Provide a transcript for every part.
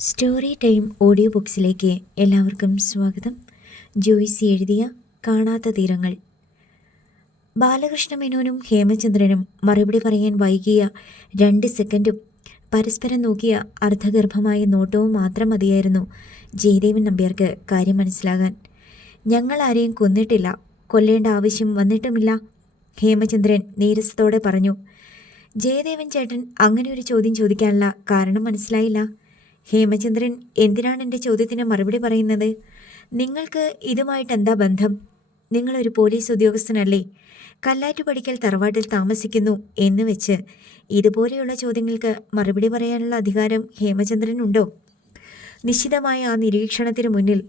Story time audio ബുക്സിലേക്ക് എല്ലാവർക്കും സ്വാഗതം. ജോയ്സി എഴുതിയ കാണാത്ത തീരങ്ങൾ. ബാലകൃഷ്ണ മേനോനും ഹേമചന്ദ്രനും മറുപടി പറയാൻ വൈകിയ രണ്ട് സെക്കൻഡും പരസ്പരം നോക്കിയ അർദ്ധഗർഭമായ നോട്ടവും മാത്രം മതിയായിരുന്നു ജയദേവൻ നമ്പ്യാർക്ക് കാര്യം മനസ്സിലാകാൻ. ഞങ്ങൾ ആരെയും കൊന്നിട്ടില്ല. കൊല്ലേണ്ട ആവശ്യം വന്നിട്ടുമില്ല. ഹേമചന്ദ്രൻ നീരസത്തോടെ പറഞ്ഞു ജയദേവൻ ചേട്ടൻ അങ്ങനെ ഒരു ചോദ്യം ചോദിക്കാനുള്ള കാരണം മനസ്സിലായില്ല. ഹേമചന്ദ്രൻ എന്തിനാണ് എന്റെ ചോദ്യത്തിന് മറുപടി പറയുന്നത്? നിങ്ങൾക്ക് ഇതുമായിട്ട് എന്താ ബന്ധം? നിങ്ങളൊരു പോലീസ് ഉദ്യോഗസ്ഥനല്ലേ? കല്ലാറ്റുപടിക്കൽ തറവാട്ടിൽ താമസിക്കുന്നു എന്ന് വെച്ച് ഇതുപോലെയുള്ള ചോദ്യങ്ങൾക്ക് മറുപടി പറയാനുള്ള അധികാരം ഹേമചന്ദ്രനുണ്ടോ? നിശ്ചിതമായ ആ നിരീക്ഷണത്തിന് മുന്നിൽ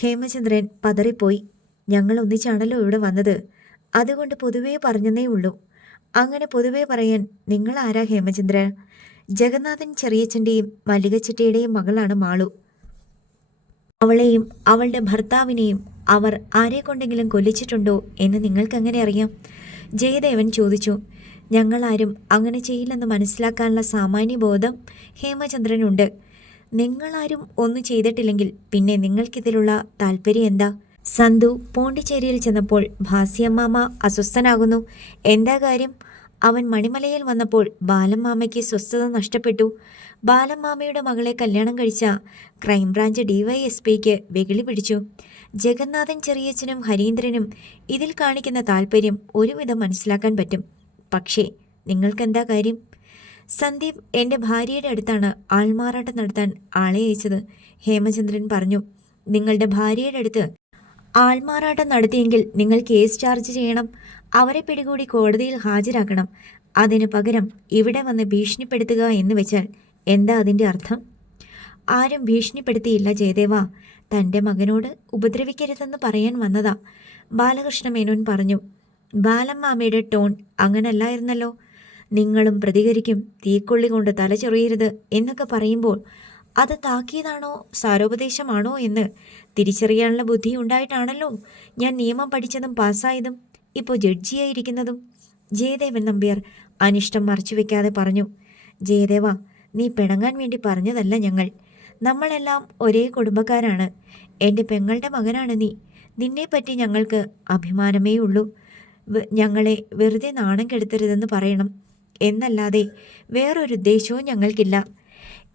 ഹേമചന്ദ്രൻ പതറിപ്പോയി. ഞങ്ങൾ ഒന്നിച്ചാണല്ലോ ഇവിടെ വന്നത്. അതുകൊണ്ട് പൊതുവേ പറഞ്ഞതേ ഉള്ളൂ. അങ്ങനെ പൊതുവേ പറയാൻ നിങ്ങൾ ആരാ ഹേമചന്ദ്ര? ജഗന്നാഥൻ ചെറിയച്ഛന്റെയും മല്ലികച്ചിറ്റയുടെയും മകളാണ് മാളു. അവളെയും അവളുടെ ഭർത്താവിനെയും അവർ ആരെ കൊണ്ടെങ്കിലും കൊല്ലിച്ചിട്ടുണ്ടോ എന്ന് നിങ്ങൾക്ക് എങ്ങനെ അറിയാം? ജയദേവൻ ചോദിച്ചു. ഞങ്ങളാരും അങ്ങനെ ചെയ്യില്ലെന്ന് മനസ്സിലാക്കാനുള്ള സാമാന്യബോധം ഹേമചന്ദ്രനുണ്ട്. നിങ്ങളാരും ഒന്നും ചെയ്തിട്ടില്ലെങ്കിൽ പിന്നെ നിങ്ങൾക്കിതിലുള്ള താല്പര്യം എന്താ? സന്തു പോണ്ടിച്ചേരിയിൽ ചെന്നപ്പോൾ ഭാസ്യമ്മാമ അസ്വസ്ഥനാകുന്നു. എന്താ കാര്യം? അവൻ മണിമലയിൽ വന്നപ്പോൾ ബാലമ്മാമയ്ക്ക് സ്വസ്ഥത നഷ്ടപ്പെട്ടു. ബാലമ്മാമയുടെ മകളെ കല്യാണം കഴിച്ച ക്രൈംബ്രാഞ്ച് ഡിവൈഎസ്പിക്ക് വെകിളി പിടിച്ചു. ജഗന്നാഥൻ ചെറിയച്ഛനും ഹരീന്ദ്രനും ഇതിൽ കാണിക്കുന്ന താല്പര്യം ഒരുവിധം മനസ്സിലാക്കാൻ പറ്റും. പക്ഷേ നിങ്ങൾക്കെന്താ കാര്യം? സന്ദീപ് എന്റെ ഭാര്യയുടെ അടുത്താണ് ആൾമാറാട്ടം നടത്താൻ ആളെ അയച്ചത്. ഹേമചന്ദ്രൻ പറഞ്ഞു നിങ്ങളുടെ ഭാര്യയുടെ അടുത്ത് ആൾമാറാട്ടം നടത്തിയെങ്കിൽ നിങ്ങൾ കേസ് ചാർജ് ചെയ്യണം. അവരെ പിടികൂടി കോടതിയിൽ ഹാജരാക്കണം. അതിനു പകരം ഇവിടെ വന്ന് ഭീഷണിപ്പെടുത്തുക എന്ന് വെച്ചാൽ എന്താ അതിന്റെ അർത്ഥം? ആരും ഭീഷണിപ്പെടുത്തിയില്ല ജയദേവ. തന്റെ മകനോട് ഉപദ്രവിക്കരുതെന്ന് പറയാൻ വന്നതാ. ബാലകൃഷ്ണ മേനോൻ പറഞ്ഞു ബാലമ്മാമയുടെ ടോൺ അങ്ങനല്ലായിരുന്നല്ലോ. നിങ്ങളും പ്രതികരിക്കും തീക്കൊള്ളി കൊണ്ട് തലചൊറിയരുത് എന്നൊക്കെ പറയുമ്പോൾ അത് താക്കിയതാണോ സാരോപദേശമാണോ എന്ന് തിരിച്ചറിയാനുള്ള ബുദ്ധി ഉണ്ടായിട്ടാണല്ലോ ഞാൻ നിയമം പഠിച്ചതും പാസ്സായതും. ഇപ്പോൾ ജഡ്ജിയായിരിക്കുന്നതും ജയദേവൻ നമ്പ്യാർ അനിഷ്ടം മറച്ചുവെക്കാതെ പറഞ്ഞു ജയദേവ നീ പിണങ്ങാൻ വേണ്ടി പറഞ്ഞതല്ല ഞങ്ങൾ. നമ്മളെല്ലാം ഒരേ കുടുംബക്കാരാണ്. എന്റെ പെങ്ങളുടെ മകനാണ് നീ. നിന്നെപ്പറ്റി ഞങ്ങൾക്ക് അഭിമാനമേ ഉള്ളൂ. ഞങ്ങളെ വെറുതെ നാണം കെടുത്തരുതെന്ന് പറയണം. എന്നല്ലാതെ വേറൊരു ഉദ്ദേശവും ഞങ്ങൾക്കില്ല.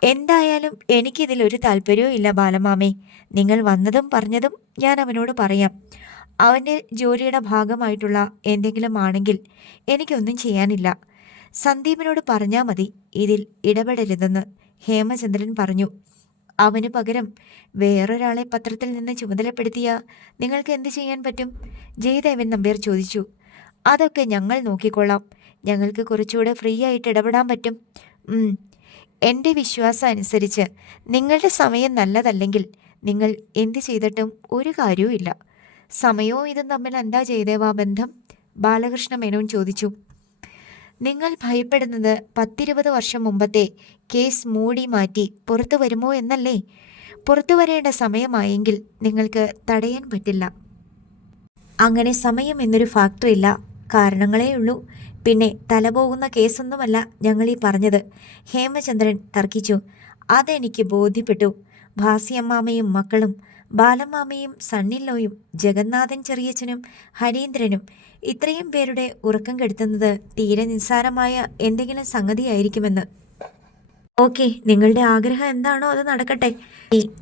എന്തായാലും എനിക്കിതിലൊരു താല്പര്യവും ഇല്ല ബാലമാമേ. നിങ്ങൾ വന്നതും പറഞ്ഞതും ഞാൻ അവനോട് പറയാം. അവന്റെ ജോലിയുടെ ഭാഗമായിട്ടുള്ള എന്തെങ്കിലും ആണെങ്കിൽ എനിക്കൊന്നും ചെയ്യാനില്ല. സന്ദീപിനോട് പറഞ്ഞാൽ മതി ഇതിൽ ഇടപെടരുതെന്ന് ഹേമചന്ദ്രൻ പറഞ്ഞു. അവന് പകരം വേറൊരാളെ പത്രത്തിൽ നിന്ന് ചുമതലപ്പെടുത്തിയ നിങ്ങൾക്ക് എന്ത് ചെയ്യാൻ പറ്റും? ജയദേവൻ നമ്പ്യാർ ചോദിച്ചു. അതൊക്കെ ഞങ്ങൾ നോക്കിക്കൊള്ളാം. ഞങ്ങൾക്ക് കുറച്ചുകൂടെ ഫ്രീ ആയിട്ട് ഇടപെടാൻ പറ്റും. എന്റെ വിശ്വാസം അനുസരിച്ച് നിങ്ങളുടെ സമയം നല്ലതല്ലെങ്കിൽ നിങ്ങൾ എന്ത് ചെയ്തിട്ടും ഒരു കാര്യവും ഇല്ല സമയവും ഇതും തമ്മിൽ എന്താ ചെയ്തേവാ ബന്ധം? ബാലകൃഷ്ണ മേനോൻ ചോദിച്ചു. നിങ്ങൾ ഭയപ്പെടുന്നത് പത്തിരുപത് വർഷം മുമ്പത്തെ കേസ് മൂടി മാറ്റി പുറത്തു വരുമോ എന്നല്ലേ? പുറത്തു വരേണ്ട സമയമായെങ്കിൽ നിങ്ങൾക്ക് തടയാൻ പറ്റില്ല. അങ്ങനെ സമയം എന്നൊരു ഫാക്ടർ ഇല്ല. കാരണങ്ങളേ ഉള്ളൂ. പിന്നെ തലപോകുന്ന കേസൊന്നുമല്ല ഞങ്ങൾ ഈ പറഞ്ഞത്. ഹേമചന്ദ്രൻ തർക്കിച്ചു. അതെനിക്ക് ബോധ്യപ്പെട്ടു. ഭാസിയമ്മാമയും മക്കളും ബാലമ്മാമയും സണ്ണില്ലോയും ജഗന്നാഥൻ ചെറിയച്ഛനും ഹരീന്ദ്രനും ഇത്രയും പേരുടെ ഉറക്കം കെടുത്തുന്നത് തീരെ നിസ്സാരമായ എന്തെങ്കിലും സംഗതിയായിരിക്കുമെന്ന്. ഓക്കെ നിങ്ങളുടെ ആഗ്രഹം എന്താണോ അത് നടക്കട്ടെ.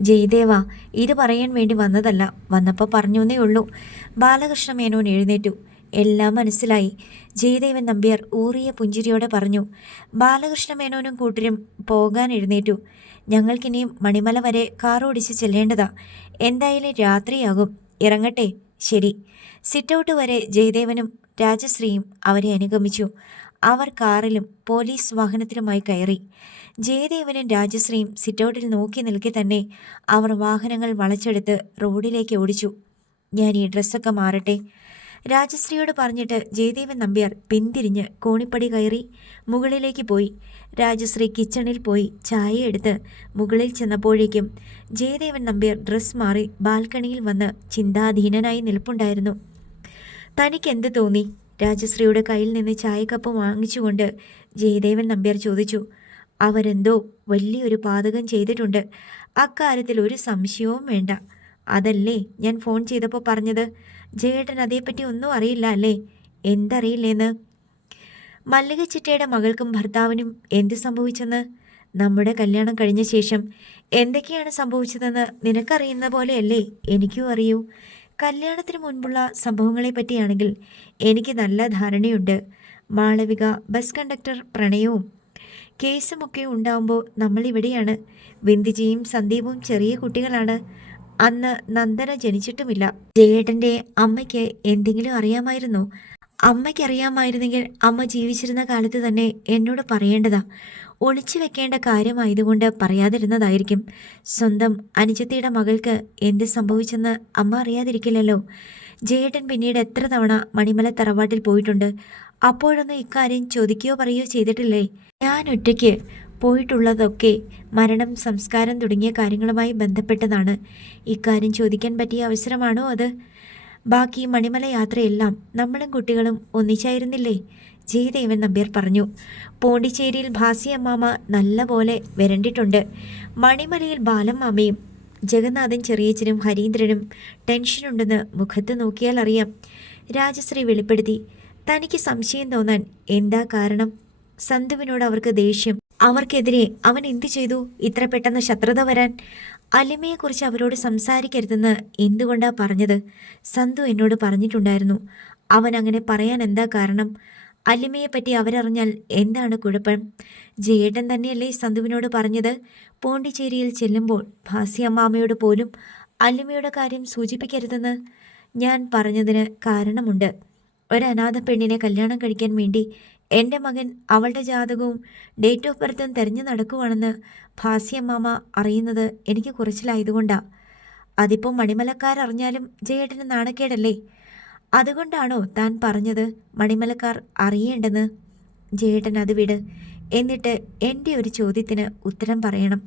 ജയദേവ ഇത് പറയാൻ വേണ്ടി വന്നതല്ല വന്നപ്പോൾ പറഞ്ഞു പറഞ്ഞേ ഉള്ളൂ. ബാലകൃഷ്ണ മേനോൻ എഴുന്നേറ്റു. എല്ലാം മനസ്സിലായി. ജയദേവൻ നമ്പ്യാർ ഊറിയ പുഞ്ചിരിയോടെ പറഞ്ഞു ബാലകൃഷ്ണ മേനോനും കൂട്ടരും പോകാൻ എഴുന്നേറ്റു. ഞങ്ങൾക്കിനിയും മണിമല വരെ കാറോടിച്ച് ചെല്ലേണ്ടതാ. എന്തായാലും രാത്രിയാകും. ഇറങ്ങട്ടെ. ശരി. സിറ്റൗട്ട് വരെ ജയദേവനും രാജശ്രീയും അവരെ അനുഗമിച്ചു. അവർ കാറിലും പോലീസ് വാഹനത്തിലുമായി കയറി. ജയദേവനും രാജശ്രീയും സിറ്റൗട്ടിൽ നോക്കി നിൽക്കി തന്നെ അവർ വാഹനങ്ങൾ വളച്ചെടുത്ത് റോഡിലേക്ക് ഓടിച്ചു. ഞാൻ ഈ ഡ്രസ്സൊക്കെ മാറട്ടെ. രാജശ്രീയോട് പറഞ്ഞിട്ട് ജയദേവൻ നമ്പ്യാർ പിന്തിരിഞ്ഞ് കോണിപ്പടി കയറി മുകളിലേക്ക് പോയി. രാജശ്രീ കിച്ചണിൽ പോയി ചായ എടുത്ത് മുകളിൽ ചെന്നപ്പോഴേക്കും ജയദേവൻ നമ്പ്യാർ ഡ്രസ് മാറി ബാൽക്കണിയിൽ വന്ന് ചിന്താധീനനായി നിൽപ്പുണ്ടായിരുന്നു. തനിക്ക് എന്ത് തോന്നി? രാജശ്രീയുടെ കയ്യിൽ നിന്ന് ചായക്കപ്പ് വാങ്ങിച്ചുകൊണ്ട് ജയദേവൻ നമ്പ്യാർ ചോദിച്ചു. അവരെന്തോ വലിയൊരു പാതകം ചെയ്തിട്ടുണ്ട്. അക്കാര്യത്തിൽ ഒരു സംശയവും വേണ്ട. അതല്ലേ ഞാൻ ഫോൺ ചെയ്തപ്പോൾ പറഞ്ഞത്? ജയേട്ടൻ അതേപ്പറ്റി ഒന്നും അറിയില്ല അല്ലേ? എന്തറിയില്ലേന്ന്? മല്ലിക ചിറ്റയുടെ മകൾക്കും ഭർത്താവിനും എന്ത് സംഭവിച്ചെന്ന്? നമ്മുടെ കല്യാണം കഴിഞ്ഞ ശേഷം എന്തൊക്കെയാണ് സംഭവിച്ചതെന്ന് നിനക്കറിയുന്ന പോലെയല്ലേ എനിക്കും അറിയൂ. കല്യാണത്തിന് മുൻപുള്ള സംഭവങ്ങളെ പറ്റിയാണെങ്കിൽ എനിക്ക് നല്ല ധാരണയുണ്ട്. മാളവിക ബസ് കണ്ടക്ടർ പ്രണയവും കേസുമൊക്കെ ഉണ്ടാവുമ്പോൾ നമ്മളിവിടെയാണ്. വിന്ദിജിയും സന്ദീപും ചെറിയ കുട്ടികളാണ്. അന്ന് നന്ദന ജനിച്ചിട്ടുമില്ല. ജയേട്ടന്റെ അമ്മയ്ക്ക് എന്തെങ്കിലും അറിയാമായിരുന്നോ? അമ്മയ്ക്ക് അറിയാമായിരുന്നെങ്കിൽ അമ്മ ജീവിച്ചിരുന്ന കാലത്ത് തന്നെ എന്നോട് പറയേണ്ടതാ. ഒളിച്ചു വെക്കേണ്ട കാര്യമായതുകൊണ്ട് പറയാതിരുന്നതായിരിക്കും. സ്വന്തം അനുജത്തിയുടെ മകൾക്ക് എന്ത് സംഭവിച്ചെന്ന് അമ്മ അറിയാതിരിക്കില്ലല്ലോ. ജയേട്ടൻ പിന്നീട് എത്ര തവണ മണിമല തറവാട്ടിൽ പോയിട്ടുണ്ട്? അപ്പോഴൊന്നും ഇക്കാര്യം ചോദിക്കുകയോ പറയുകയോ ചെയ്തിട്ടില്ലേ? ഞാൻ ഒറ്റയ്ക്ക് പോയിട്ടുള്ളതൊക്കെ മരണം സംസ്കാരം തുടങ്ങിയ കാര്യങ്ങളുമായി ബന്ധപ്പെട്ടതാണ്. ഇക്കാര്യം ചോദിക്കാൻ പറ്റിയ അവസരമാണോ അത്? ബാക്കി മണിമല യാത്രയെല്ലാം നമ്മളും കുട്ടികളും ഒന്നിച്ചായിരുന്നില്ലേ? ജയദേവൻ നമ്പ്യാർ പറഞ്ഞു. പോണ്ടിച്ചേരിയിൽ ഭാസി അമ്മാമ നല്ലപോലെ വരണ്ടിട്ടുണ്ട്. മണിമലയിൽ ബാലമ്മാമയും ജഗന്നാഥൻ ചെറിയച്ചനും ഹരീന്ദ്രനും ടെൻഷനുണ്ടെന്ന് മുഖത്ത് നോക്കിയാൽ അറിയാം. രാജശ്രീ വെളിപ്പെടുത്തി തനിക്ക് സംശയം തോന്നാൻ എന്താ കാരണം? സന്തുവിനോട് അവർക്ക് ദേഷ്യം. അവർക്കെതിരെ അവൻ എന്തു ചെയ്തു? ഇത്ര പെട്ടെന്ന് ശത്രുത വരാൻ? അലിമയെക്കുറിച്ച് അവരോട് സംസാരിക്കരുതെന്ന് എന്തുകൊണ്ടാ പറഞ്ഞത്? സന്തു എന്നോട് പറഞ്ഞിട്ടുണ്ടായിരുന്നു. അവൻ അങ്ങനെ പറയാൻ എന്താ കാരണം? അലിമയെപ്പറ്റി അവരറിഞ്ഞാൽ എന്താണ് കുഴപ്പം? ജയേട്ടൻ തന്നെയല്ലേ സന്തുവിനോട് പറഞ്ഞത്? പോണ്ടിച്ചേരിയിൽ ചെല്ലുമ്പോൾ ഭാസ്യമ്മാമയോട് പോലും അലിമയുടെ കാര്യം സൂചിപ്പിക്കരുതെന്ന് ഞാൻ പറഞ്ഞതിന് കാരണമുണ്ട്. ഒരു അനാഥ പെണ്ണിനെ കല്യാണം കഴിക്കാൻ വേണ്ടി എന്റെ മകൻ അവളുടെ ജാതകവും ഡേറ്റ് ഓഫ് ബർത്തും തിരഞ്ഞു നടക്കുവാണെന്ന് ഭാസ്യമ്മാമ അറിയുന്നത് എനിക്ക് കുറച്ചിലായതുകൊണ്ടാണ് അതിപ്പോൾ മണിമലക്കാരറിഞ്ഞാലും ജയേട്ടന് നാണക്കേടല്ലേ? അതുകൊണ്ടാണോ താൻ പറഞ്ഞത് മണിമലക്കാർ അറിയേണ്ടെന്ന്? ജയേട്ടൻ അത് വിട്. എന്നിട്ട് എന്റെ ഒരു ചോദ്യത്തിന് ഉത്തരം പറയണം.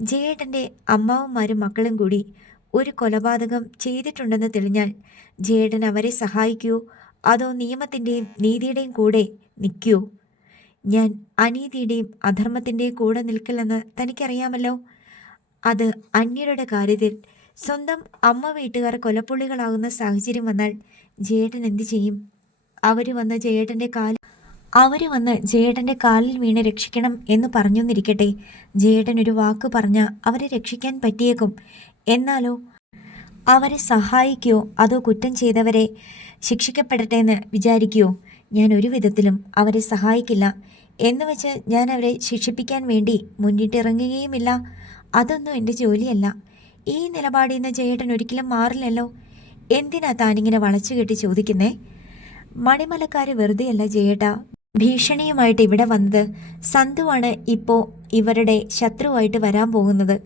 ജയേട്ടന്റെ അമ്മാവന്മാരും മക്കളും കൂടി ഒരു കൊലപാതകം ചെയ്തിട്ടുണ്ടെന്ന് തെളിഞ്ഞാൽ ജയേട്ടൻ അവരെ സഹായിക്കുമോ അതോ നിയമത്തിന്റെയും നീതിയുടെയും കൂടെ നിൽക്കൂ. ഞാൻ അനീതിയുടെയും അധർമ്മത്തിന്റെയും കൂടെ നിൽക്കില്ലെന്ന് തനിക്കറിയാമല്ലോ. അത് അന്യരുടെ കാര്യത്തിൽ സ്വന്തം അമ്മ വീട്ടുകാർ കൊലപ്പുള്ളികളാകുന്ന സാഹചര്യം വന്നാൽ ജയേട്ടൻ എന്തു ചെയ്യും? അവർ വന്ന് ജയേട്ടന്റെ കാൽ അവർ വന്ന് ജയേട്ടന്റെ കാലിൽ വീണ് രക്ഷിക്കണം എന്ന് പറഞ്ഞൊന്നിരിക്കട്ടെ. ജയേട്ടൻ ഒരു വാക്ക് പറഞ്ഞ അവരെ രക്ഷിക്കാൻ പറ്റിയേക്കും. എന്നാലോ? അവരെ സഹായിക്കുകയോ അതോ കുറ്റം ചെയ്തവരെ? ശിക്ഷിക്കപ്പെടട്ടെ എന്ന് വിചാരിക്കുകയോ ഞാൻ ഒരു വിധത്തിലും അവരെ സഹായിക്കില്ല. എന്ന് വെച്ച് ഞാൻ അവരെ ശിക്ഷിപ്പിക്കാൻ വേണ്ടി മുന്നിട്ടിറങ്ങുകയുമില്ല. അതൊന്നും എന്റെ ജോലിയല്ല. ഈ നിലപാടിൽ നിന്ന് ജയേട്ടൻ ഒരിക്കലും മാറില്ലല്ലോ. എന്തിനാ താനിങ്ങനെ വളച്ചു കെട്ടി ചോദിക്കുന്നേ? മണിമലക്കാര് വെറുതെയല്ല ജയേട്ട. ഭീഷണിയുമായിട്ട് ഇവിടെ വന്നത് സന്ധുവാണ് ഇപ്പോൾ ഇവരുടെ ശത്രുവായിട്ട് വരാൻ പോകുന്നത്.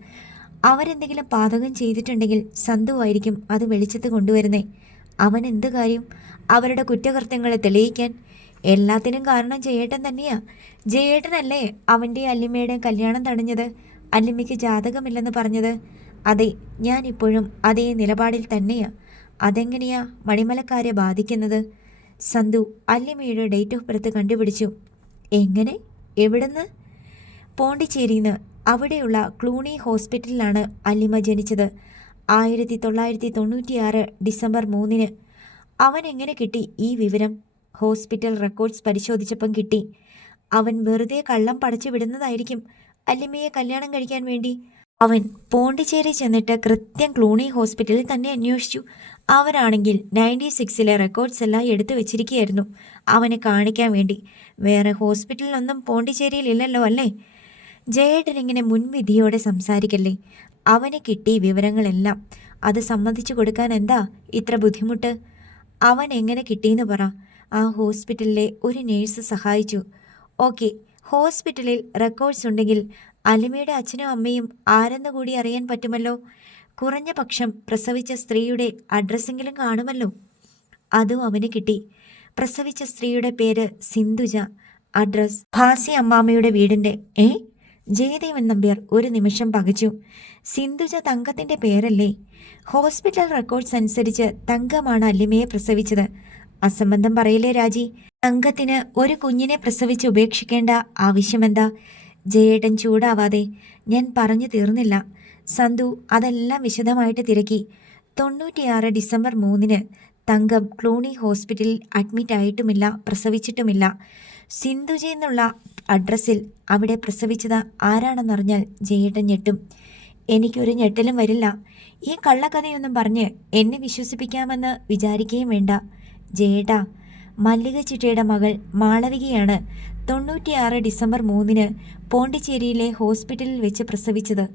അവരെന്തെങ്കിലും പാതകം ചെയ്തിട്ടുണ്ടെങ്കിൽ സന്ധുവായിരിക്കും അത് വെളിച്ചത്ത് കൊണ്ടുവരുന്നേ. അവൻ എന്ത് കാര്യം? അവരുടെ കുറ്റകൃത്യങ്ങളെ തെളിയിക്കാൻ എല്ലാത്തിനും കാരണം ജയേട്ടൻ തന്നെയാ. ജയേട്ടനല്ലേ അവന്റെ അല്ലിമ്മയുടെ കല്യാണം തടഞ്ഞത്? അല്ലിമ്മയ്ക്ക് ജാതകമില്ലെന്ന് പറഞ്ഞത്? അതെ ഞാനിപ്പോഴും അതേ നിലപാടിൽ തന്നെയാ. അതെങ്ങനെയാ മണിമലക്കാരെ ബാധിക്കുന്നത്? സന്തു അല്ലിമയുടെ ഡേറ്റ് ഓഫ് ബർത്ത് കണ്ടുപിടിച്ചു. എങ്ങനെ? എവിടുന്ന്? പോണ്ടിച്ചേരിന്ന് അവിടെയുള്ള ക്ലൂണി ഹോസ്പിറ്റലിലാണ് അല്ലിമ ജനിച്ചത്. ആയിരത്തി തൊള്ളായിരത്തി തൊണ്ണൂറ്റിയാറ് ഡിസംബർ മൂന്നിന് അവൻ എങ്ങനെ കിട്ടി ഈ വിവരം? ഹോസ്പിറ്റൽ റെക്കോർഡ്സ് പരിശോധിച്ചപ്പം കിട്ടി. അവൻ വെറുതെ കള്ളം പടച്ചു വിടുന്നതായിരിക്കും അല്ലിമയെ കല്യാണം കഴിക്കാൻ വേണ്ടി. അവൻ പോണ്ടിച്ചേരി ചെന്നിട്ട് കൃത്യം ക്ലൂണി ഹോസ്പിറ്റലിൽ തന്നെ അന്വേഷിച്ചു. അവരാണെങ്കിൽ നയന്റി സിക്സിലെ റെക്കോർഡ്സ് എല്ലാം എടുത്തു വെച്ചിരിക്കുകയായിരുന്നു അവനെ കാണിക്കാൻ വേണ്ടി. വേറെ ഹോസ്പിറ്റലിലൊന്നും പോണ്ടിച്ചേരിയിലില്ലല്ലോ അല്ലേ? ജയേട്ടൻ ഇങ്ങനെ മുൻവിധിയോടെ സംസാരിക്കല്ലേ? അവന് കിട്ടി വിവരങ്ങളെല്ലാം അത് സമ്മതിച്ചു കൊടുക്കാൻ എന്താ ഇത്ര ബുദ്ധിമുട്ട്? അവൻ എങ്ങനെ കിട്ടിയെന്ന് പറ. ആ ഹോസ്പിറ്റലിലെ ഒരു നേഴ്സ് സഹായിച്ചു. ഓക്കെ ഹോസ്പിറ്റലിൽ റെക്കോർഡ്സ് ഉണ്ടെങ്കിൽ അലിമയുടെ അച്ഛനും അമ്മയും ആരെന്ന് കൂടി അറിയാൻ പറ്റുമല്ലോ? കുറഞ്ഞ പക്ഷം പ്രസവിച്ച സ്ത്രീയുടെ അഡ്രസ്സെങ്കിലും കാണുമല്ലോ? അതും അവന് കിട്ടി. പ്രസവിച്ച സ്ത്രീയുടെ പേര് സിന്ധുജ അഡ്രസ് ഭാസി അമ്മാമ്മയുടെ വീടിന്റെ ഏ? ജയദേവൻ നമ്പ്യാർ ഒരു നിമിഷം പകച്ചു. സിന്ധുജ തങ്കത്തിന്റെ പേരല്ലേ? ഹോസ്പിറ്റൽ റെക്കോർഡ്സ് അനുസരിച്ച് തങ്കമാണ് അല്ലിമയെ പ്രസവിച്ചത്. അസംബന്ധം പറയില്ലേ രാജി? തങ്കത്തിന് ഒരു കുഞ്ഞിനെ പ്രസവിച്ച് ഉപേക്ഷിക്കേണ്ട ആവശ്യമെന്താ? ജയേട്ടൻ ചൂടാവാതെ ഞാൻ പറഞ്ഞു തീർന്നില്ല. സന്തു അതെല്ലാം വിശദമായിട്ട് തിരക്കി. തൊണ്ണൂറ്റിയാറ് ഡിസംബർ മൂന്നിന് തങ്കം ക്ലൂണി ഹോസ്പിറ്റലിൽ അഡ്മിറ്റ് ആയിട്ടുമില്ല പ്രസവിച്ചിട്ടുമില്ല. സിന്ധുജ എന്നുള്ള അഡ്രസ്സിൽ അവിടെ പ്രസവിച്ചത് ആരാണെന്നറിഞ്ഞാൽ ജയേട്ടൻ ഞെട്ടും. എനിക്കൊരു ഞെട്ടലും വരില്ല. ഈ കള്ളക്കഥയൊന്നും പറഞ്ഞ് എന്നെ വിശ്വസിപ്പിക്കാമെന്ന് വിചാരിക്കുകയും വേണ്ട. ജയേട്ടാ മല്ലിക ചിട്ടയുടെ മകൾ മാളവികയാണ് തൊണ്ണൂറ്റിയാറ് ഡിസംബർ മൂന്നിന് പോണ്ടിച്ചേരിയിലെ ഹോസ്പിറ്റലിൽ വെച്ച് പ്രസവിച്ചത്.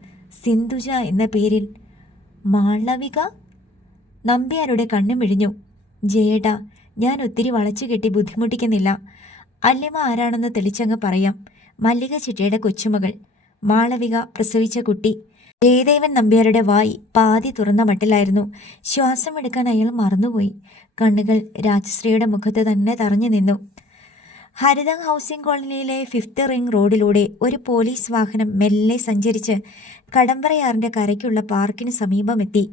സിന്ധുജ എന്ന പേരിൽ. മാളവിക? നമ്പ്യാരുടെ കണ്ണുമിഴിഞ്ഞു ജയേട്ട ഞാൻ ഒത്തിരി വളച്ചു കെട്ടി ബുദ്ധിമുട്ടിക്കുന്നില്ല. അല്ലിമ ആരാണെന്ന് തെളിച്ചങ്ങ് പറയാം. മല്ലിക ചിറ്റയുടെ കൊച്ചുമകൾ. മാളവിക പ്രസവിച്ച കുട്ടി. ജയദേവൻ നമ്പ്യാരുടെ വായി പാതി തുറന്ന മട്ടിലായിരുന്നു. ശ്വാസമെടുക്കാൻ അയാൾ മറന്നുപോയി. കണ്ണുകൾ രാജശ്രീയുടെ മുഖത്ത് തന്നെ തറഞ്ഞു നിന്നു. ഹരിതം ഹൗസിംഗ് കോളനിയിലെ ഫിഫ്ത്ത് റിംഗ് റോഡിലൂടെ ഒരു പോലീസ് വാഹനം മെല്ലെ സഞ്ചരിച്ച് കടമ്പറയാറിന്റെ കരയ്ക്കുള്ള പാർക്കിന് സമീപമെത്തി.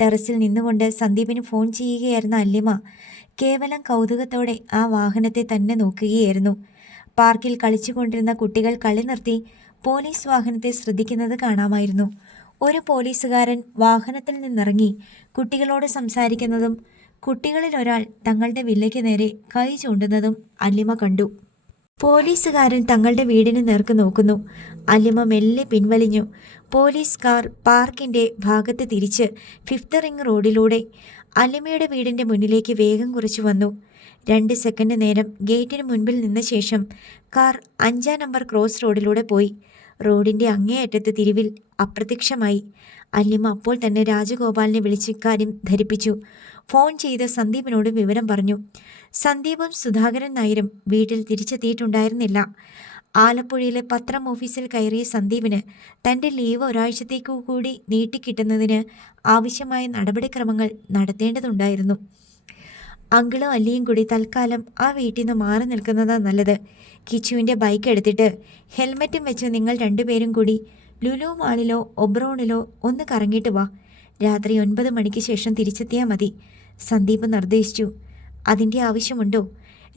ടെറസിൽ നിന്നുകൊണ്ട് സന്ദീപിന് ഫോൺ ചെയ്യുകയായിരുന്ന അല്ലിമ കേവലം കൗതുകത്തോടെ ആ വാഹനത്തെ തന്നെ നോക്കുകയായിരുന്നു. പാർക്കിൽ കളിച്ചുകൊണ്ടിരുന്ന കുട്ടികൾ കളി നിർത്തി പോലീസ് വാഹനത്തെ ശ്രദ്ധിക്കുന്നത് കാണാമായിരുന്നു. ഒരു പോലീസുകാരൻ വാഹനത്തിൽ നിന്നിറങ്ങി കുട്ടികളോട് സംസാരിക്കുന്നതും കുട്ടികളിൽ ഒരാൾ തങ്ങളുടെ വില്ലയ്ക്ക് നേരെ കൈ ചൂണ്ടുന്നതും അല്ലിമ കണ്ടു. പോലീസുകാരൻ തങ്ങളുടെ വീടിന് നേർക്ക് നോക്കുന്നു. അല്ലിമ മെല്ലെ പിൻവലിഞ്ഞു. പോലീസ് കാർ പാർക്കിന്റെ ഭാഗത്ത് തിരിച്ച് ഫിഫ്ത്ത് റിംഗ് റോഡിലൂടെ അല്ലിമയുടെ വീടിന്റെ മുന്നിലേക്ക് വേഗം കുറിച്ചു വന്നു. രണ്ട് സെക്കൻഡ് നേരം ഗേറ്റിന് മുൻപിൽ നിന്ന ശേഷം കാർ അഞ്ചാം നമ്പർ ക്രോസ് റോഡിലൂടെ പോയി. റോഡിന്റെ അങ്ങേയറ്റത്ത് തിരിവിൽ അപ്രത്യക്ഷമായി. അല്ലിമ അപ്പോൾ തന്നെ രാജഗോപാലിനെ വിളിച്ച് കാര്യം ധരിപ്പിച്ചു. ഫോൺ ചെയ്ത് സന്ദീപിനോട് വിവരം പറഞ്ഞു. സന്ദീപും സുധാകരൻ നായരും വീട്ടിൽ തിരിച്ചെത്തിയിട്ടുണ്ടായിരുന്നില്ല. ആലപ്പുഴയിലെ പത്രം ഓഫീസിൽ കയറിയ സന്ദീപിന് തന്റെ ലീവ് ഒരാഴ്ചത്തേക്കു കൂടി നീട്ടിക്കിട്ടുന്നതിന് ആവശ്യമായ നടപടിക്രമങ്ങൾ നടത്തേണ്ടതുണ്ടായിരുന്നു. അങ്കിളും അല്ലിയും കൂടി തൽക്കാലം ആ വീട്ടിൽ നിന്ന് മാറി നിൽക്കുന്നതാണ് നല്ലത്. കിച്ചുവിന്റെ ബൈക്ക് എടുത്തിട്ട് ഹെൽമറ്റും വെച്ച് നിങ്ങൾ രണ്ടുപേരും കൂടി ലുലു മാളിലോ ഒബ്രോണിലോ ഒന്ന് കറങ്ങിയിട്ട് വാ. രാത്രി ഒൻപത് മണിക്ക് ശേഷം തിരിച്ചെത്തിയാൽ മതി. സന്ദീപ് നിർദ്ദേശിച്ചു. അതിന്റെ ആവശ്യമുണ്ടോ?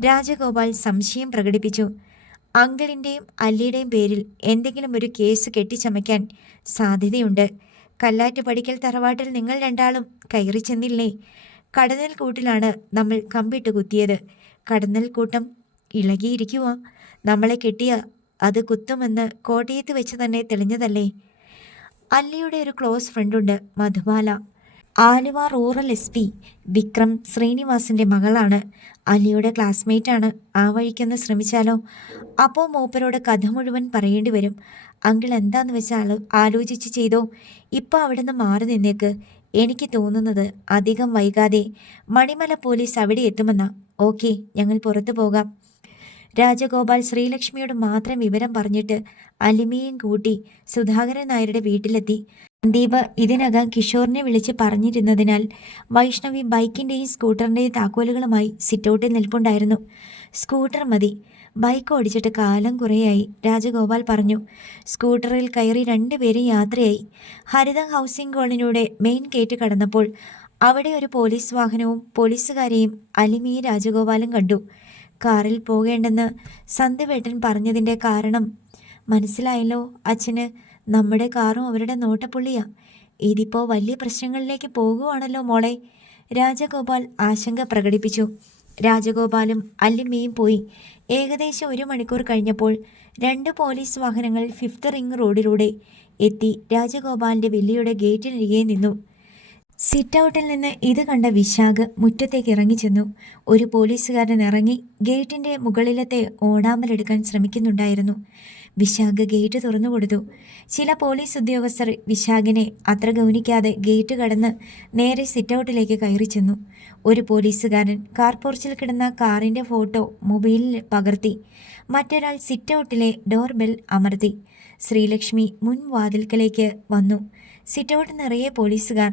രാജഗോപാൽ സംശയം പ്രകടിപ്പിച്ചു. അങ്കിളിന്റെയും അല്ലിയുടെയും പേരിൽ എന്തെങ്കിലും ഒരു കേസ് കെട്ടിച്ചമയ്ക്കാൻ സാധ്യതയുണ്ട്. കല്ലാറ്റ് പടിക്കൽ തറവാട്ടിൽ നിങ്ങൾ രണ്ടാളും കയറി ചെന്നില്ലേ? കടന്നൽ കൂട്ടിലാണ് നമ്മൾ കമ്പിട്ട് കുത്തിയത്. കടന്നൽ കൂട്ടം ഇളകിയിരിക്കുക നമ്മളെ കെട്ടിയ അത് കുത്തുമെന്ന് കോട്ടയത്ത് വെച്ച് തന്നെ തെളിഞ്ഞതല്ലേ? അല്ലിയുടെ ഒരു close ഫ്രണ്ടുണ്ട് Madhubala. Aluva rural S P Vikram ശ്രീനിവാസിന്റെ മകളാണ്. അല്ലിയുടെ ക്ലാസ്മേറ്റാണ്. ആ വഴിക്കൊന്ന് ശ്രമിച്ചാലോ? അപ്പോൾ മൂപ്പരോട് കഥ മുഴുവൻ പറയേണ്ടി വരും. അങ്കിൾ എന്താന്ന് വെച്ചാൽ ആലോചിച്ച് ചെയ്തോ? ഇപ്പോൾ നിന്ന് മാറി നിന്നേക്ക്. എനിക്ക് തോന്നുന്നത് അധികം വൈകാതെ മണിമല പോലീസ് അവിടെ എത്തുമെന്നാ. ഓക്കെ ഞങ്ങൾ പുറത്തു പോകാം. രാജഗോപാൽ ശ്രീലക്ഷ്മിയോട് മാത്രം വിവരം പറഞ്ഞിട്ട് അലിമയും കൂട്ടി സുധാകരൻ നായരുടെ വീട്ടിലെത്തി. സന്ദീപ് ഇതിനകം കിഷോറിനെ വിളിച്ച് പറഞ്ഞിരുന്നതിനാൽ വൈഷ്ണവി ബൈക്കിന്റെയും സ്കൂട്ടറിന്റെയും താക്കോലുകളുമായി സിറ്റൗട്ടിൽ നിൽപ്പുണ്ടായിരുന്നു. സ്കൂട്ടർ മതി. ബൈക്ക് ഓടിച്ചിട്ട് കാലം കുറേയായി. രാജഗോപാൽ പറഞ്ഞു സ്കൂട്ടറിൽ കയറി രണ്ടുപേരും യാത്രയായി. ഹരിതം ഹൗസിംഗ് കോളനിയുടെ മെയിൻ ഗേറ്റ് കടന്നപ്പോൾ അവിടെ ഒരു പോലീസ് വാഹനവും പോലീസുകാരെയും അലിമി രാജഗോപാലും കണ്ടു. കാറിൽ പോകേണ്ടെന്ന് സന്ധ്യവേട്ടൻ പറഞ്ഞതിന്റെ കാരണം മനസ്സിലായല്ലോ അച്ഛന്. നമ്മുടെ കാറും അവരുടെ നോട്ടപ്പുള്ളിയാ. ഇതിപ്പോൾ വലിയ പ്രശ്നങ്ങളിലേക്ക് പോകുവാണല്ലോ മോളെ. രാജഗോപാൽ ആശങ്ക പ്രകടിപ്പിച്ചു. രാജഗോപാലും അല്ലിമ്മയും പോയി. ഏകദേശം ഒരു മണിക്കൂർ കഴിഞ്ഞപ്പോൾ രണ്ട് പോലീസ് വാഹനങ്ങൾ ഫിഫ്ത്ത് റിംഗ് റോഡിലൂടെ എത്തി രാജഗോപാലിന്റെ വില്ലയുടെ ഗേറ്റിനരികെ നിന്നു. സിറ്റ് ഔട്ടിൽ നിന്ന് ഇത് കണ്ട വിശാഖ് മുറ്റത്തേക്ക് ഇറങ്ങി ചെന്നു. ഒരു പോലീസുകാരൻ ഇറങ്ങി ഗേറ്റിന്റെ മുകളിലത്തെ ഓടാമ്പലെടുക്കാൻ ശ്രമിക്കുന്നുണ്ടായിരുന്നു. വിശാഖ് ഗേറ്റ് തുറന്നു കൊടുത്തു. ചില പോലീസ് ഉദ്യോഗസ്ഥർ വിശാഖിനെ അത്ര ഗൗനിക്കാതെ ഗേറ്റ് കടന്ന് നേരെ സിറ്റൗട്ടിലേക്ക് കയറി ചെന്നു. ഒരു പോലീസുകാരൻ കാർ പോർച്ചിൽ കിടന്ന കാറിന്റെ ഫോട്ടോ മൊബൈലിൽ പകർത്തി. മറ്റൊരാൾ സിറ്റൗട്ടിലെ ഡോർ ബെൽ അമർത്തി. ശ്രീലക്ഷ്മി മുൻ വാതിൽക്കലേക്ക് വന്നു. സിറ്റൗട്ട് നിറയെ പോലീസുകാർ.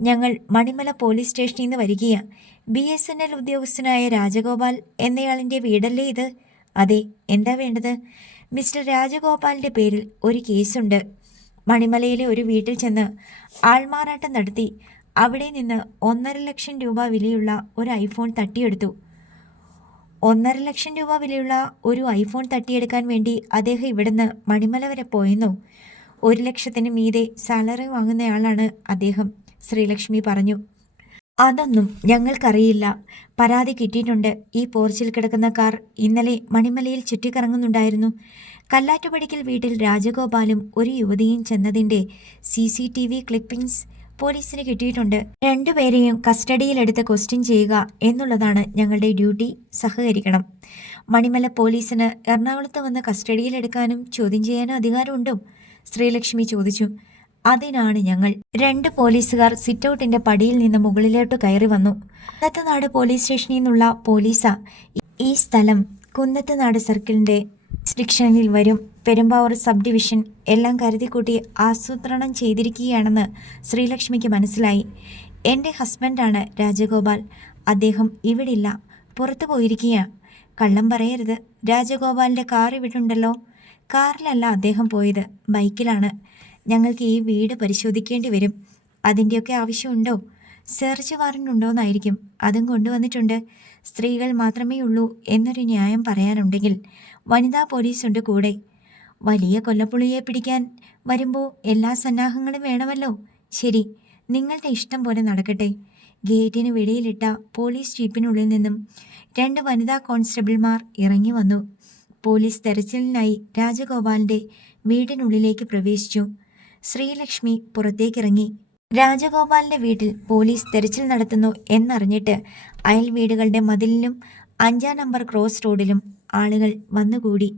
ഞങ്ങൾ മണിമല പോലീസ് സ്റ്റേഷനിൽ നിന്ന് വരികയാണ് ബി എസ് എൻ എൽ ഉദ്യോഗസ്ഥനായ രാജഗോപാൽ എന്നയാളിന്റെ വീടല്ലേ ഇത്? അതെ എന്താ വേണ്ടത്? മിസ്റ്റർ രാജഗോപാലിന്റെ പേരിൽ ഒരു കേസുണ്ട്. മണിമലയിലെ ഒരു വീട്ടിൽ ചെന്ന് ആൾമാറാട്ടം നടത്തി അവിടെ നിന്ന് ഒന്നര ലക്ഷം രൂപ വിലയുള്ള ഒരു ഐഫോൺ തട്ടിയെടുത്തു. ഒന്നര ലക്ഷം രൂപ വിലയുള്ള ഒരു ഐഫോൺ തട്ടിയെടുക്കാൻ വേണ്ടി അദ്ദേഹം ഇവിടുന്ന് മണിമല വരെ പോയെന്നു ഒരു ലക്ഷത്തിന് മീതെ സാലറി വാങ്ങുന്നയാളാണ് അദ്ദേഹം ശ്രീലക്ഷ്മി പറഞ്ഞു. അതൊന്നും ഞങ്ങൾക്കറിയില്ല. പരാതി കിട്ടിയിട്ടുണ്ട്. ഈ പോർച്ചിൽ കിടക്കുന്ന കാർ ഇന്നലെ മണിമലയിൽ ചുറ്റിക്കറങ്ങുന്നുണ്ടായിരുന്നു. കല്ലാറ്റുപടിക്കൽ വീട്ടിൽ രാജഗോപാലും ഒരു യുവതിയും ചെന്നതിന്റെ C C T V clippings പോലീസിന് കിട്ടിയിട്ടുണ്ട്. രണ്ടുപേരെയും കസ്റ്റഡിയിലെടുത്ത് ക്വസ്റ്റ്യൻ ചെയ്യുക എന്നുള്ളതാണ് ഞങ്ങളുടെ ഡ്യൂട്ടി. സഹകരിക്കണം. മണിമല പോലീസിന് എറണാകുളത്ത് വന്ന് കസ്റ്റഡിയിലെടുക്കാനും ചോദ്യം ചെയ്യാനും അധികാരമുണ്ടോ. ശ്രീലക്ഷ്മി ചോദിച്ചു. അതിനാണ് ഞങ്ങൾ രണ്ട് പോലീസുകാർ സിറ്റൗട്ടിന്റെ പടിയിൽ നിന്ന് മുകളിലോട്ട് കയറി വന്നു. കുന്നത്തനാട് പോലീസ് സ്റ്റേഷനിൽ നിന്നുള്ള പോലീസ ഈ സ്ഥലം കുന്നത്തനാട് സർക്കിളിന്റെ ഡിക്ഷനിൽ വരും. പെരുമ്പാവൂർ സബ് ഡിവിഷൻ എല്ലാം കരുതിക്കൂട്ടി ആസൂത്രണം ചെയ്തിരിക്കുകയാണെന്ന് ശ്രീലക്ഷ്മിക്ക് മനസ്സിലായി. എന്റെ ഹസ്ബൻഡാണ് രാജഗോപാൽ. അദ്ദേഹം ഇവിടില്ല പുറത്തു പോയിരിക്കുകയാണ്. കള്ളം പറയരുത്. രാജഗോപാലിന്റെ കാർ ഇവിടുണ്ടല്ലോ. കാറിലല്ല അദ്ദേഹം പോയത്. ബൈക്കിലാണ്. ഞങ്ങൾക്ക് ഈ വീട് പരിശോധിക്കേണ്ടി വരും. അതിന്റെയൊക്കെ ആവശ്യമുണ്ടോ? സെർച്ച് വാറണ്ട് ഉണ്ടോയെന്നായിരിക്കും അതും കൊണ്ടുവന്നിട്ടുണ്ട്. സ്ത്രീകൾ മാത്രമേ ഉള്ളൂ എന്നൊരു ന്യായം പറയാനുണ്ടെങ്കിൽ വനിതാ പോലീസുണ്ട് കൂടെ. വലിയ കൊല്ലപ്പുള്ളിയെ പിടിക്കാൻ വരുമ്പോൾ എല്ലാ സന്നാഹങ്ങളും വേണമല്ലോ. ശരി നിങ്ങളുടെ ഇഷ്ടം പോലെ നടക്കട്ടെ. ഗേറ്റിന് വെളിയിലിട്ട പോലീസ് ജീപ്പിനുള്ളിൽ നിന്നും രണ്ട് വനിതാ കോൺസ്റ്റബിൾമാർ ഇറങ്ങി വന്നു. പോലീസ് തെരച്ചിലിനായി രാജഗോപാലിന്റെ വീടിനുള്ളിലേക്ക് പ്രവേശിച്ചു. ശ്രീലക്ഷ്മി പുറത്തേക്കിറങ്ങി. രാജഗോപാലിന്റെ വീട്ടിൽ പോലീസ് തെരച്ചിൽ നടത്തുന്നു എന്നറിഞ്ഞിട്ട് അയൽ വീടുകളുടെ മതിലിലും അഞ്ചാം നമ്പർ ക്രോസ് റോഡിലും ആളുകൾ വന്നുകൂടി.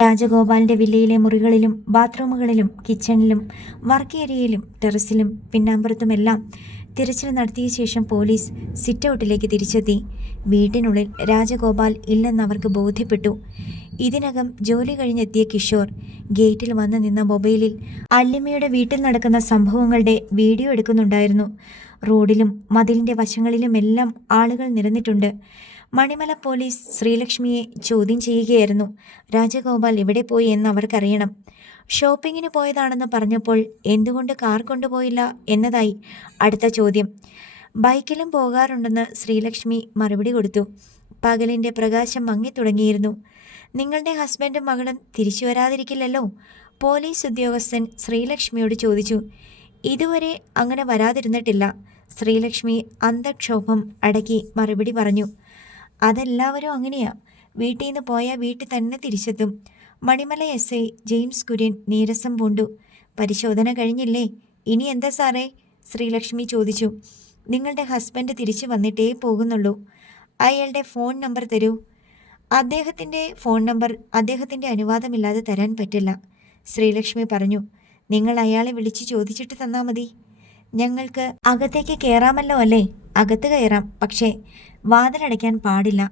രാജഗോപാലിന്റെ വില്ലയിലെ മുറികളിലും ബാത്റൂമുകളിലും കിച്ചണിലും വർക്ക് ഏരിയയിലും ടെറസിലും പിന്നാമ്പുറത്തുമെല്ലാം തിരച്ചിൽ നടത്തിയ ശേഷം പോലീസ് സിറ്റൗട്ടിലേക്ക് തിരിച്ചെത്തി. വീട്ടിനുള്ളിൽ രാജഗോപാൽ ഇല്ലെന്ന് അവർക്ക് ബോധ്യപ്പെട്ടു. ഇതിനകം ജോലി കഴിഞ്ഞെത്തിയ കിഷോർ ഗേറ്റിൽ വന്നു നിന്ന മൊബൈലിൽ അല്ലിമയുടെ വീട്ടിൽ നടക്കുന്ന സംഭവങ്ങളുടെ വീഡിയോ എടുക്കുന്നുണ്ടായിരുന്നു. റോഡിലും മതിലിന്റെ വശങ്ങളിലുമെല്ലാം ആളുകൾ നിരന്നിട്ടുണ്ട്. മണിമല പോലീസ് ശ്രീലക്ഷ്മിയെ ചോദ്യം ചെയ്യുകയായിരുന്നു. രാജഗോപാൽ എവിടെ പോയി എന്ന് അവർക്കറിയണം. ഷോപ്പിങ്ങിന് പോയതാണെന്ന് പറഞ്ഞപ്പോൾ എന്തുകൊണ്ട് കാർ കൊണ്ടുപോയില്ല എന്നതായി അടുത്ത ചോദ്യം. ബൈക്കിലും പോകാറുണ്ടെന്ന് ശ്രീലക്ഷ്മി മറുപടി കൊടുത്തു. പകലിന്റെ പ്രകാശം മങ്ങിത്തുടങ്ങിയിരുന്നു നിങ്ങളുടെ ഹസ്ബൻഡും മകളും തിരിച്ചു വരാതിരിക്കില്ലല്ലോ? പോലീസ് ഉദ്യോഗസ്ഥൻ ശ്രീലക്ഷ്മിയോട് ചോദിച്ചു. ഇതുവരെ അങ്ങനെ വരാതിരുന്നിട്ടില്ല. ശ്രീലക്ഷ്മി അന്തക്ഷോഭം അടക്കി മറുപടി പറഞ്ഞു. അതെല്ലാവരും അങ്ങനെയാ. വീട്ടിൽ നിന്ന് പോയാൽ വീട്ടിൽ തന്നെ തിരിച്ചെത്തും. Manimala S I James Kurian നീരസം പൂണ്ടു. പരിശോധന കഴിഞ്ഞില്ലേ? ഇനി എന്താ സാറേ? ശ്രീലക്ഷ്മി ചോദിച്ചു. നിങ്ങളുടെ ഹസ്ബൻഡ് തിരിച്ചു വന്നിട്ടേ പോകുന്നുള്ളൂ. അയാളുടെ ഫോൺ നമ്പർ തരൂ. അദ്ദേഹത്തിന്റെ ഫോൺ നമ്പർ അദ്ദേഹത്തിന്റെ അനുവാദമില്ലാതെ തരാൻ പറ്റില്ല. ശ്രീലക്ഷ്മി പറഞ്ഞു നിങ്ങൾ അയാളെ വിളിച്ച് ചോദിച്ചിട്ട് തന്നാൽ മതി. ഞങ്ങൾക്ക് അകത്തേക്ക് കയറാമല്ലോ അല്ലേ? അകത്ത് കയറാം പക്ഷേ വാതിലടയ്ക്കാൻ പാടില്ല.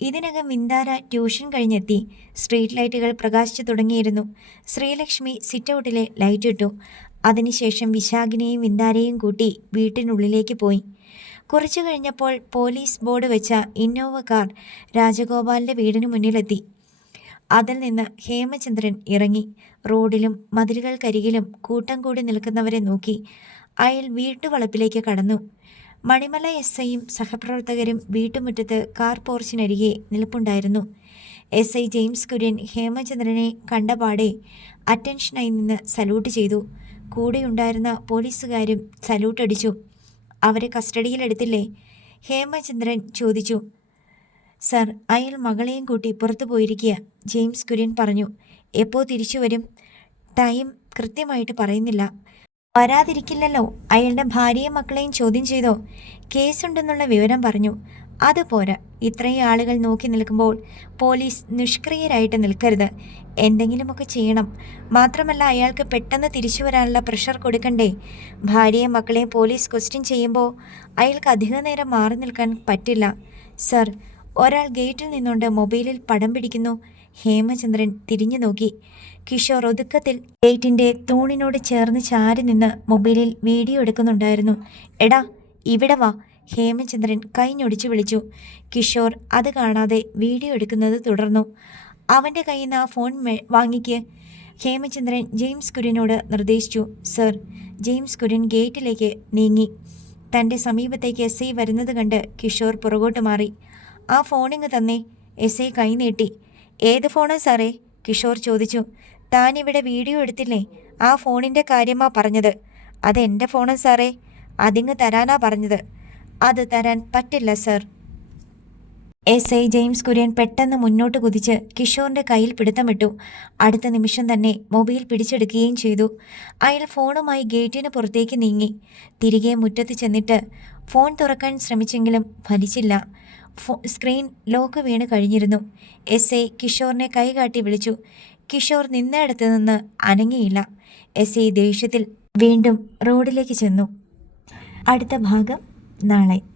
ഇതിനകം വിന്താര ട്യൂഷൻ കഴിഞ്ഞെത്തി. സ്ട്രീറ്റ് ലൈറ്റുകൾ പ്രകാശിച്ചു തുടങ്ങിയിരുന്നു. ശ്രീലക്ഷ്മി സിറ്റൗട്ടിലെ ലൈറ്റ് ഇട്ടു. അതിനുശേഷം വിശാഖിനെയും വിന്താരയും കൂട്ടി വീട്ടിനുള്ളിലേക്ക് പോയി. കുറച്ചു കഴിഞ്ഞപ്പോൾ പോലീസ് ബോർഡ് വെച്ച ഇന്നോവ കാർ രാജഗോപാലിന്റെ വീടിന് മുന്നിലെത്തി. അതിൽ നിന്ന് ഹേമചന്ദ്രൻ ഇറങ്ങി. റോഡിലും മതിലുകൾക്കരികിലും കൂട്ടം കൂടി നിൽക്കുന്നവരെ നോക്കി. അയാൾ വീട്ടുവളപ്പിലേക്ക് കടന്നു. മണിമല എസ് ഐയും സഹപ്രവർത്തകരും വീട്ടുമുറ്റത്ത് കാർ പോർച്ചിനരികെ നിൽപ്പുണ്ടായിരുന്നു. എസ് ഐ ജെയിംസ് കുര്യൻ ഹേമചന്ദ്രനെ കണ്ടപാടെ അറ്റൻഷനായി നിന്ന് സല്യൂട്ട് ചെയ്തു. കൂടെയുണ്ടായിരുന്ന പോലീസുകാരും സല്യൂട്ട് അടിച്ചു അവരെ കസ്റ്റഡിയിലെടുത്തില്ലേ? ഹേമചന്ദ്രൻ ചോദിച്ചു. സർ അയാൾ മകളെയും കൂട്ടി പുറത്തു പോയിരിക്കുക ജെയിംസ് കുര്യൻ പറഞ്ഞു. എപ്പോൾ തിരിച്ചു വരും? ടൈം കൃത്യമായിട്ട് പറയുന്നില്ല. വരാതിരിക്കില്ലല്ലോ അയാളുടെ ഭാര്യയും മക്കളെയും ചോദ്യം ചെയ്തോ? കേസുണ്ടെന്നുള്ള വിവരം പറഞ്ഞു. അത് പോരാ ഇത്രയും ആളുകൾ നോക്കി നിൽക്കുമ്പോൾ പോലീസ് നിഷ്ക്രിയരായിട്ട് നിൽക്കരുത്. എന്തെങ്കിലുമൊക്കെ ചെയ്യണം. മാത്രമല്ല അയാൾക്ക് പെട്ടെന്ന് തിരിച്ചു വരാനുള്ള പ്രഷർ കൊടുക്കണ്ടേ? ഭാര്യയും മക്കളെയും പോലീസ് ക്വസ്റ്റ്യൻ ചെയ്യുമ്പോൾ അയാൾക്ക് അധിക നേരം മാറി നിൽക്കാൻ പറ്റില്ല. സർ ഒരാൾ ഗേറ്റിൽ നിന്നുകൊണ്ട് മൊബൈലിൽ പടം പിടിക്കുന്നു. ഹേമചന്ദ്രൻ തിരിഞ്ഞു നോക്കി. കിഷോർ ഒതുക്കത്തിൽ ഗേറ്റിന്റെ തൂണിനോട് ചേർന്ന് ചാരി നിന്ന് മൊബൈലിൽ വീഡിയോ എടുക്കുന്നുണ്ടായിരുന്നു. എടാ ഇവിടെ വാ. ഹേമചന്ദ്രൻ കൈഞ്ഞൊടിച്ചു വിളിച്ചു. കിഷോർ അത് കാണാതെ വീഡിയോ എടുക്കുന്നത് തുടർന്നു. അവന്റെ കയ്യിൽ നിന്ന് ആ ഫോൺ വാങ്ങിക്ക്. ഹേമചന്ദ്രൻ ജെയിംസ് കുര്യനോട് നിർദ്ദേശിച്ചു. സർ ജെയിംസ് കുര്യൻ ഗേറ്റിലേക്ക് നീങ്ങി. തന്റെ സമീപത്തേക്ക് എസ് ഐ വരുന്നത് കണ്ട് കിഷോർ പുറകോട്ട് മാറി. ആ ഫോണിങ് തന്നെ. എസ് ഐ കൈനീട്ടി ഏത് ഫോണാ സാറേ? കിഷോർ ചോദിച്ചു. താനിവിടെ വീഡിയോ എടുത്തില്ലേ? ആ ഫോണിന്റെ കാര്യമാ പറഞ്ഞത്. അതെന്റെ ഫോണാ സാറേ. അതിങ്ങ് തരാനാ പറഞ്ഞത്. അത് തരാൻ പറ്റില്ല sir. S. I. James Kurian പെട്ടെന്ന് മുന്നോട്ട് കുതിച്ച് കിഷോറിന്റെ കയ്യിൽ പിടുത്തമിട്ടു. അടുത്ത നിമിഷം തന്നെ മൊബൈൽ പിടിച്ചെടുക്കുകയും ചെയ്തു. അയാൾ ഫോണുമായി ഗേറ്റിന് പുറത്തേക്ക് നീങ്ങി. തിരികെ മുറ്റത്ത് ചെന്നിട്ട് ഫോൺ തുറക്കാൻ ശ്രമിച്ചെങ്കിലും ഫലിച്ചില്ല. സ്ക്രീൻ ലോക്ക് വീണ് കഴിഞ്ഞിരുന്നു. എസ്. ഐ. കിഷോറിനെ കൈകാട്ടി വിളിച്ചു. കിഷോർ നിന്നിടത്ത് നിന്ന് അനങ്ങിയില്ല. എസ്. ഐ. ദേഷ്യത്തിൽ വീണ്ടും റോഡിലേക്ക് ചെന്നു. അടുത്ത ഭാഗം 那儿嘞。